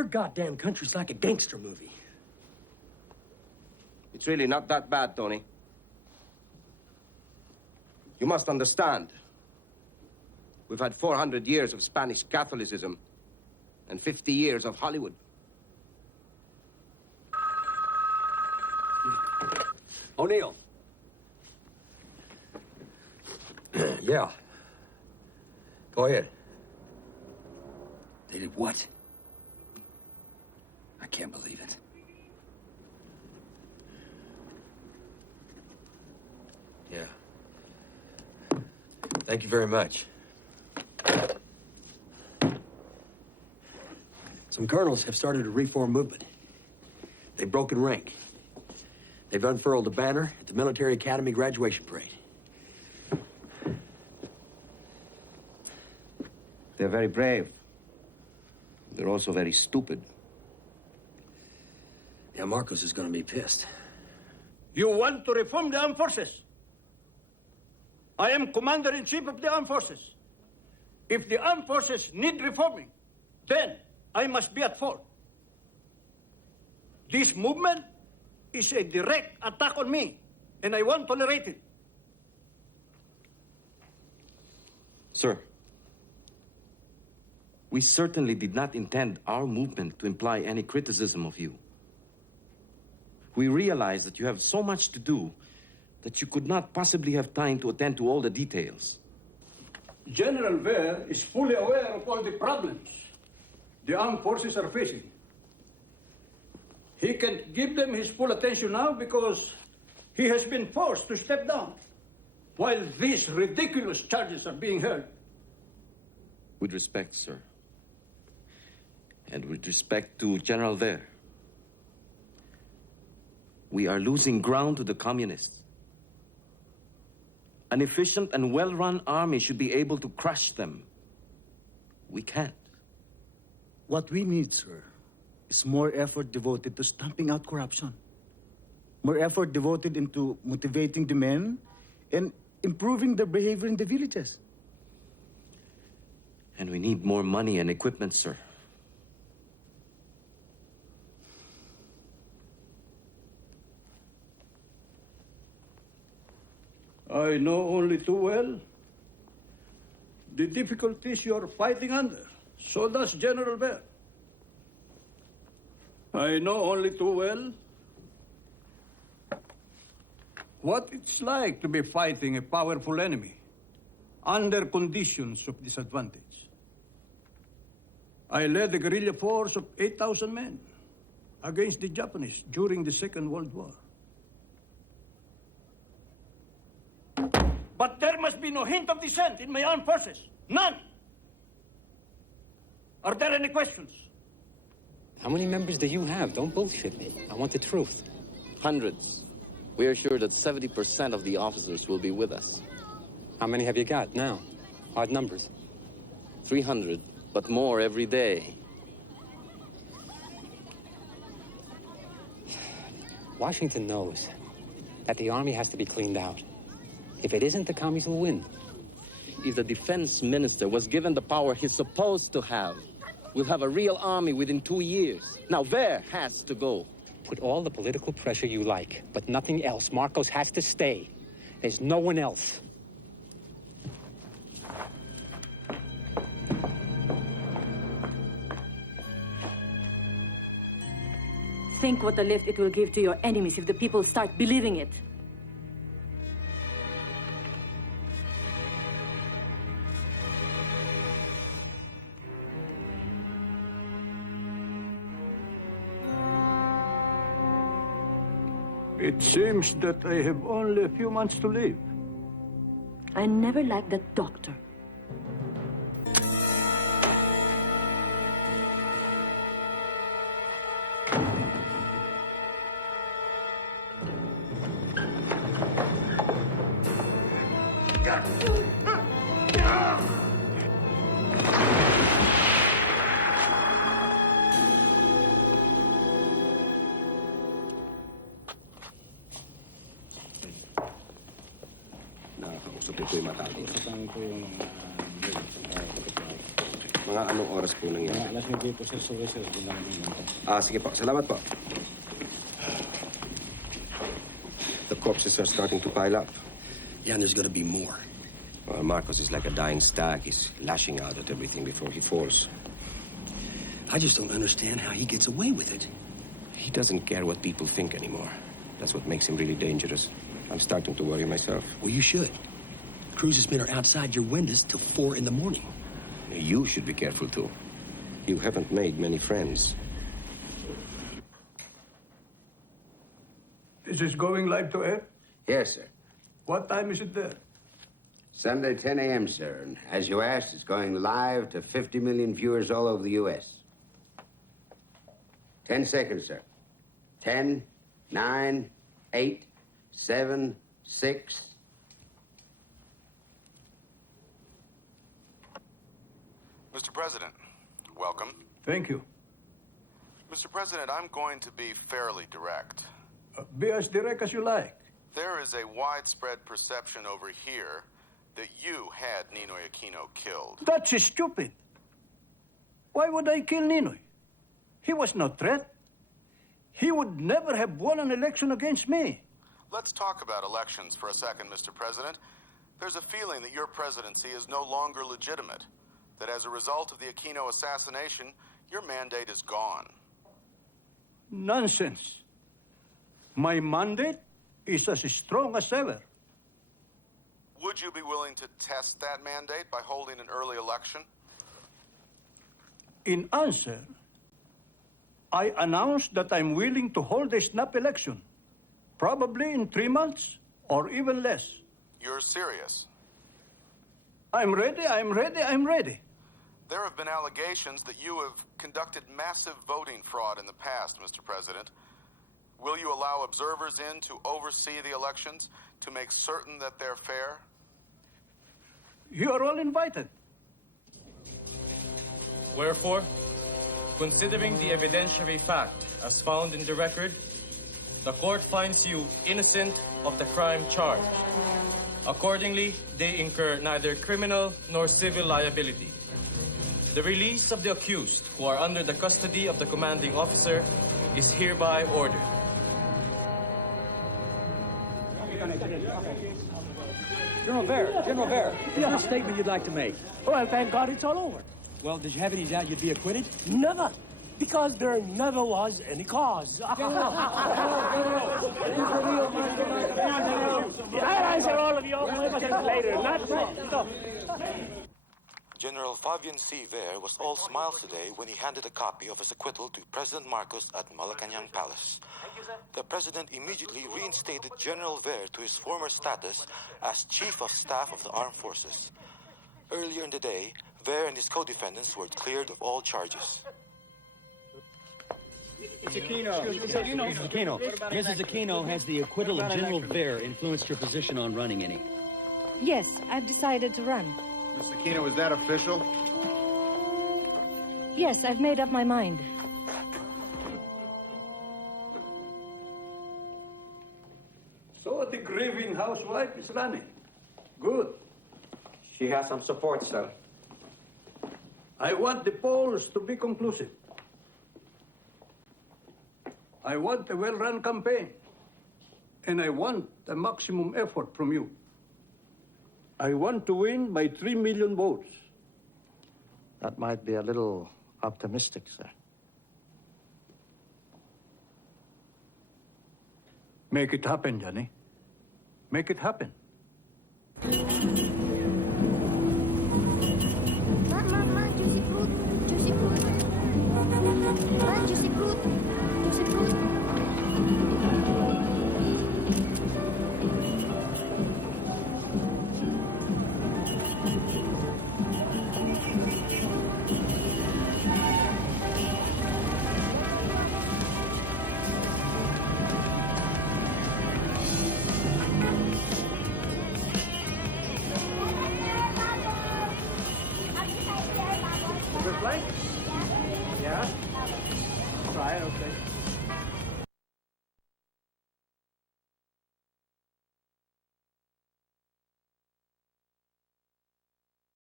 Your goddamn country's like a gangster movie. It's really not that bad, Tony. You must understand. We've had 400 years of Spanish Catholicism and 50 years of Hollywood. O'Neill. Yeah. Go ahead. They did what? I can't believe it. Yeah. Thank you very much. Some colonels have started a reform movement. They've broken rank. They've unfurled a banner at the Military Academy graduation parade. They're very brave. They're also very stupid. Yeah, Marcos is gonna be pissed. You want to reform the armed forces? I am Commander-in-Chief of the armed forces. If the armed forces need reforming, then I must be at fault. This movement is a direct attack on me, and I won't tolerate it. Sir, we certainly did not intend our movement to imply any criticism of you. We realize that you have so much to do that you could not possibly have time to attend to all the details. General Ver is fully aware of all the problems the armed forces are facing. He can give them his full attention now because he has been forced to step down while these ridiculous charges are being heard. With respect, sir, and with respect to General Ver, we are losing ground to the communists. An efficient and well-run army should be able to crush them. We can't. What we need, sir, is more effort devoted to stamping out corruption. More effort devoted into motivating the men and improving their behavior in the villages. And we need more money and equipment, sir. I know only too well the difficulties you're fighting under. So does General Ver. I know only too well what it's like to be fighting a powerful enemy under conditions of disadvantage. I led a guerrilla force of 8,000 men against the Japanese during the Second World War. But there must be no hint of dissent in my armed forces. None. Are there any questions? How many members do you have? Don't bullshit me. I want the truth. Hundreds. We are sure that 70% of the officers will be with us. How many have you got now? Odd numbers. 300, but more every day. Washington knows that the army has to be cleaned out. If it isn't, the commies will win. If the defense minister was given the power he's supposed to have, we'll have a real army within 2 years. Now, Ver has to go. Put all the political pressure you like, but nothing else. Marcos has to stay. There's no one else. Think what a lift it will give to your enemies if the people start believing it. It seems that I have only a few months to live. I never liked that doctor. Mga anong oras po nangyari? Alas 9 po, sir, sa West, Sige po. Salamat po. The corpses are starting to pile up. Yeah, and there's gonna be more. Well, Marcos is like a dying stag. He's lashing out at everything before he falls. I just don't understand how he gets away with it. He doesn't care what people think anymore. That's what makes him really dangerous. I'm starting to worry myself. Well, you should. Cruz's men are outside your windows till 4 in the morning. You should be careful, too. You haven't made many friends. Is this going live to air? Yes, sir. What time is it there? Sunday, 10 a.m., sir. And as you asked, it's going live to 50 million viewers all over the U.S. 10 seconds, sir. 10, 9, 8, 7, 6. Mr. President, welcome. Thank you. Mr. President, I'm going to be fairly direct. Be as direct as you like. There is a widespread perception over here that you had Ninoy Aquino killed. That's stupid. Why would I kill Ninoy? He was no threat. He would never have won an election against me. Let's talk about elections for a second, Mr. President. There's a feeling that your presidency is no longer legitimate, that as a result of the Aquino assassination, your mandate is gone. Nonsense. My mandate is as strong as ever. Would you be willing to test that mandate by holding an early election? In answer, I announced that I'm willing to hold a snap election, probably in 3 months or even less. You're serious? I'm ready, I'm ready, I'm ready. There have been allegations that you have conducted massive voting fraud in the past, Mr. President. Will you allow observers in to oversee the elections to make certain that they're fair? You are all invited. Wherefore, considering the evidentiary fact as found in the record, the court finds you innocent of the crime charged. Accordingly, they incur neither criminal nor civil liability. The release of the accused who are under the custody of the commanding officer is hereby ordered. General Bear, is there a statement you'd like to make? Well, thank God it's all over. Well, did you have any doubt you'd be acquitted? Never. Because there never was any cause. I answer all of you later, not now. General Fabian C. Ver was all smiles today when he handed a copy of his acquittal to President Marcos at Malacanang Palace. The president immediately reinstated General Ver to his former status as Chief of Staff of the Armed Forces. Earlier in the day, Ver and his co-defendants were cleared of all charges. It's Aquino. Mrs. Aquino, has the acquittal of General Ver influenced your position on running any? Yes, I've decided to run. Miss Aquino, is that official? Yes, I've made up my mind. So the grieving housewife is running. Good. She has some support, sir. I want the polls to be conclusive. I want a well-run campaign. And I want the maximum effort from you. I want to win by 3 million votes. That might be a little optimistic, sir. Make it happen, Johnny. Make it happen. Mama, juicy fruit. Juicy fruit. Ma, juicy fruit. Juicy fruit. Good flight? Yeah? Try it, okay.